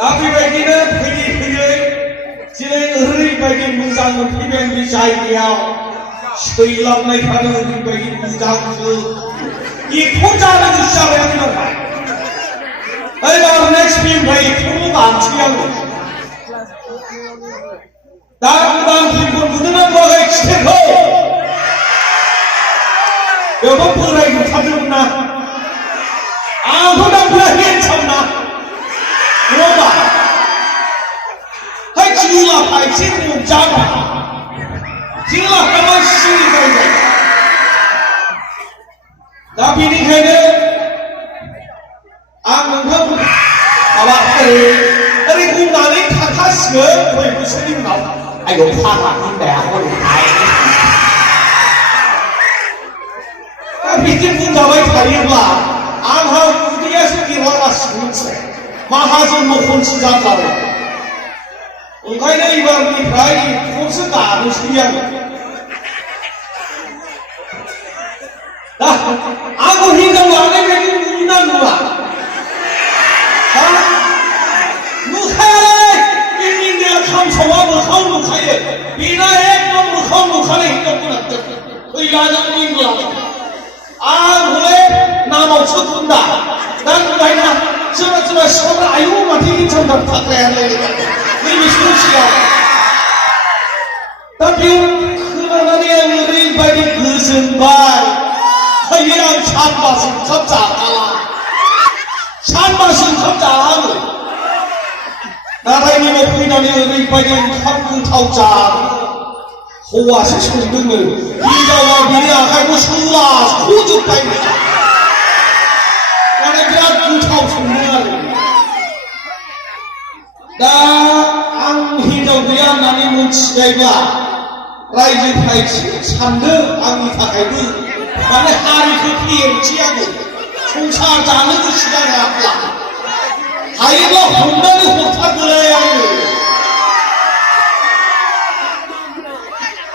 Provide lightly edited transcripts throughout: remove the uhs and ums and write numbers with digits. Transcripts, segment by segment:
दा बेबायदिनो फैयै फैयै दिनै ओरैबायदि मोजां मोनफैबाय बे जायगायाव सैलाबनाय थानो ओरैबायदि मोजांसो एथ' जानो गोसो जाबाय आंनि नालाय एबार नेक्स्ट फिल्मनिफ्राय एथ'ल' गानसै आङो दा गोदान फिल्मफोर नुदोंना नुवाखै खिथेरखौ बेयावथ' बोराय नुथारदोंमोन ना आंथ' दा बिराद हेन्डसाम ना नङा होमबा है जिलाफ्रा एसे रंजाबा जिलाफ्रा मा सिरि जायो दा बेनिखायनो आं नोंथां माबा ओरै बुंनानै थांखासिगोन 10 बोसोरनि उनाव आयौ फाग्ला होनबाय हरैहाय दा बिदि बुंजाबाय थायोब्ला आंहा उदैयासो गेरलागासिनो माहाजोन नखरसो जाथारो ओंखायनो एबारनिफ्राय एथ'सो गानोसै आङो दा आंखौ हिनजाव लानाय बायदि नुयोना नुवा नुखायालै इन्डिया खामसावा मोखां नुखायो बेना एकदम मोखां नुखानाय हिनजावफोरा फैलाजों इंग्लाजों आं हले नामावसो गुन्दा दा नुबायना सोरबा सोरबा सिख्लाफ्रा आयु माथो हिनजावफोर थाग्रायालाय नैबे ससेयाव दा बेयाव खोनानानै आं ओरैबायदि गोजोनबाय खालि आं सानबासो ओंखाम जाखाला सानबासो ओंखाम जाहाङो नाथाय नैबे फैनानै ओरैबायदि ओंखाम गोथाव जादों हौवासो संदोंनो हिनजावा बिनि आखाइखौ सोलाख'जोब्बाय माने बिराद गोथाव संदों आरो दा आं हिनजाव गैया होननानै मोनथिबायब्ला रायजोफ्रा एसे सानदों आंनि थाखायबो माने हारिखौ फेहेरनोसै आङो संसार जानो गोसो जायाब्ला हायोब्ला हमनानै हरथारगोनलै आङो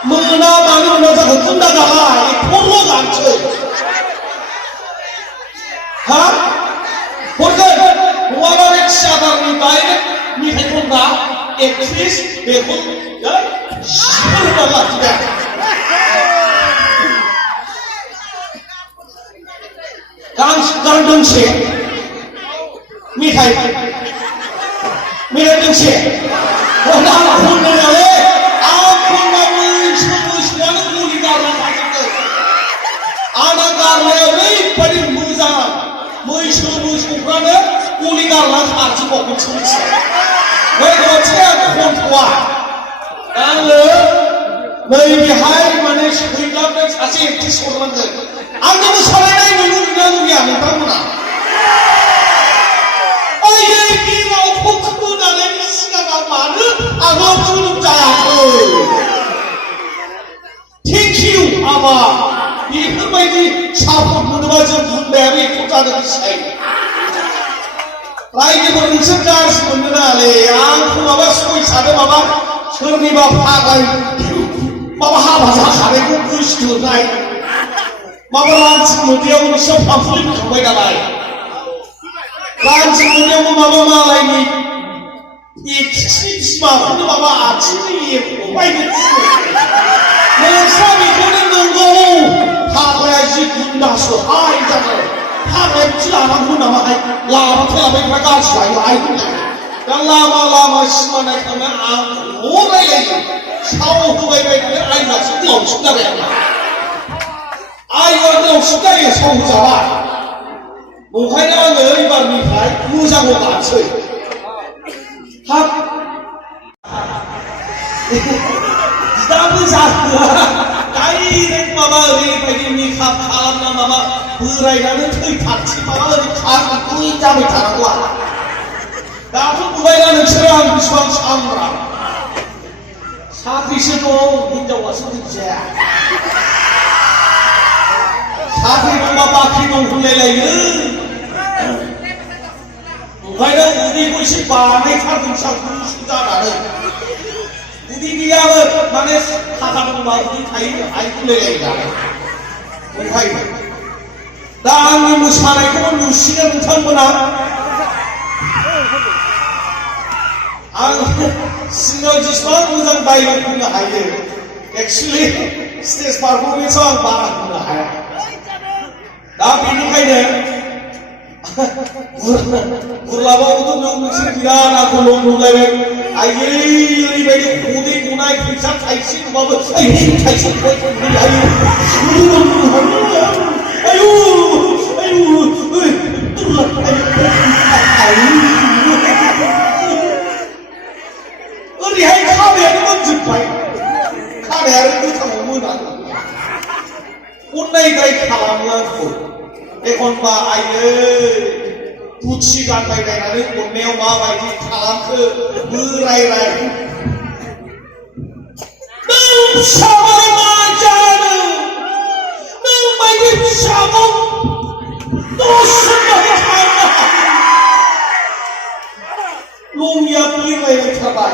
मोना मानो मोना जाखो गुन्दा गालाय एथ'ल' जानोसै हा हरगोन नङाबा बे थियाटारनि डाइरेक्ट मेथाइ खनग्रा एक्ट्रिस बेखौ होना लाखिबाय गान दोंसे मेथाइ दोंसे खननायालै आं खनना मोसौआनो मुलि गारना थाजोबदों आंना गारनाया ओरैबायदि मोजां मोसौफ्रानो मुलि गारना खारजोबावगोनसो मिथिबाय बै गथे आं खनथ'वा आङो नैबेहाय माने सैलाबनाय सासे एक्ट्रिस हरनांगोन आंनि मोसानाय नायनो लुगैना लुगैया नोंथांमोना ओइ बे रावखौ खोनानायनि सिगाङाव मानो आंनाव जोनोम जायाखै थेंक इउ आबा बेफोरबायदि सापर्ट मोनोबा जों बुंनायाबो एथ' जानो गिसायो रायजोफोर नोंसोर गाज्रि मोननो नाङालै आंखौ माबा सयसानो माबा सोरनिबा फागाय माबा हाबा जाखानायखौ गोसोथोनाय माबा रानथि मोदैयाव नोंसोर फांफुलि बोखांबाय नालाय रानथि मोदैयावबो माबा मालायनि एक्ट्रिसनि बिमाखौनो माबा आथिंनि एखबायनो नोंस्रा बेखौनो नंगौ फाग्लाया जि गुन्दासो हाय जाबाय फाग्लाया बिदि लानांगौ नामाहाय लाबाथाय लाबायफ्रा गाज्रि लायो हाय दा लामा सिमा नायखांना आंखौ रायलायो साव होबाय बायनानै आइनासो गोलावसिन जाबाय आंना आइया गोलावसिन जायो साव होजाबा ओंखायनो आङो एबारनिफ्राय मोजांखौ गानसै हाब बिदाबो जाहोआ डाइरेक्ट माबा ओरैबायदि मेकआप खालामना माबा बोरायनानै थैथारसै माबा ओरै खारगुबै जाबाय थानांगौ आरो दाथ' नुबायना नोंसोरो आं बेसेबां सांग्रां साख्रिसो दं हिनजावासो गैजाया साख्रि दंबा बाख्रि दं होनलायलायो ओंखायनो उदैखौ एसे बानायथारदोंसो आं गुसु जानानै उदै गैयाबो माने थाखा दंबा उदै थायो हाय होनलायलायो नालाय ओंखायनो दा आंनि मोसानायखौबो नुसिगोन नोंथांमोना आं सिंगाव जेसेबां मोजां डायलग बुंनो हायो एक्चुअलि स्टेज पारफरमेन्सआव आं बारा बुंनो हाया दा बेनिखायनो गुरलाबावथ' नोंसोर बिराद आंखौ लं नुलायबाय आयै ओरैबायदि गदै गनाय फैसा थाइसे नुबाबो आयै थाइसे आयु आयु ओरैहाय खानायानो मोनजोब्बाय खानायानो गोथाङाव मोनाखै अननायद्राय खालामो आंखौ एखनबा आयै बुथि गानबायबायनानै अननायाव माबायदि खालामखो बोरायराय नों फिसाबालाय मा जानो नों बायदि फिसाखौ दसेनो हाया लंगिया बिरलायलायथारबाय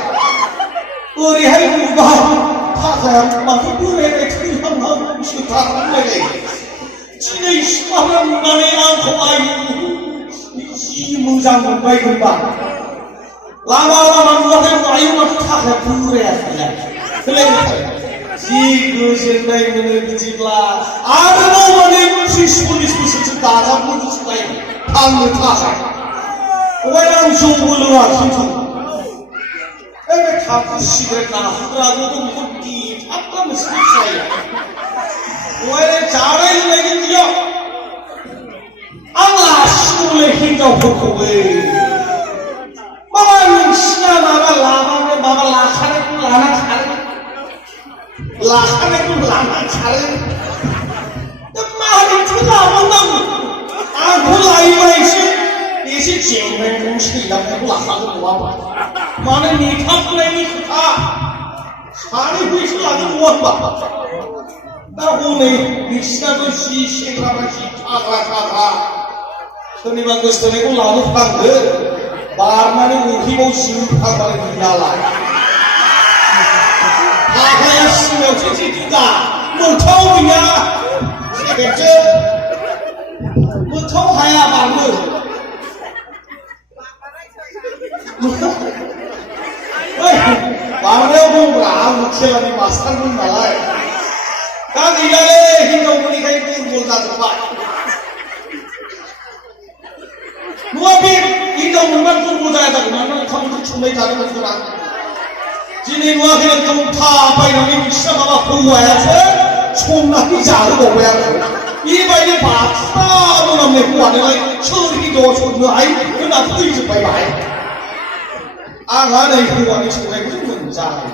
ओरैहाय नुबा थाखाया माथो बोरायराय थैलांनांगौसो थालांलायलाय दिनैसिमाबो नुनानै आंखौ आयु जि मोजां मोनबाय होनबा लामा लामा नुवाखै आयु माथो थाखाया बोरायाखैलाय जि गोजोननाय मोनो बिदिब्ला आरोबाव माने 30-40 बोसोरसो दाजाबनो गोसोलाय थांनो थाखाय ओमफ्राय आं जौबो लोङा खिन्थु बे थाखु सिगारेट नाहुग्राबो बेखौ देथाबबा मोनसे जायो ओमफ्राय जानाय लोंनायनि दिनाव आं लासिगौलै हिनजावफोरखौबो माबा नोंसिना माबा लानानै माबा लाखानायखौ लाना खारो लाखानायखौ लाना खारो मारैथो लाबावनांगौ आंखौ लायोबा एसे जेंनायखौ सैलाबनायखौ लाखागोन नङाबा मानो नेथाबनायनि खोथा सानै फैसा लागोन नङा होनबा दा हनै नोंसिनाबो जि सेंग्राबा जि थाग्रा सोरनिबा गोसोथोनायखौ लानो थांदो बारनानै उखैबाव जिउ थांबाय गैयालाय आखाया सिमायावसो दिदा मोनथाव गैया सेकेन्डसो मोनथाव हाया बारनो बारनायाव दंब्रा आं खेलानि मास्टारमोन नालाय दा गैलालै हिनजावफोरनिखाय दुर्बल जाजोब्बाय नङा बे हिनजाव मोनबा दुर्बल जाया जागोन मानोना ओंखाम ओंख्रि संनाय जानो मोनगोन दिनै नुवाखै ओंखाम थाबायनानै बिसिना माबा हौवायासो संनानै जाहोबावबाय आरो बेबायदि बाथ्रा मोनामनाय हौवानोलाय सोर हिनजावा संनोहाय होनना फैजोब्बाय बाहाय आंहा नै हौवानि संनायखौसो मोनजायो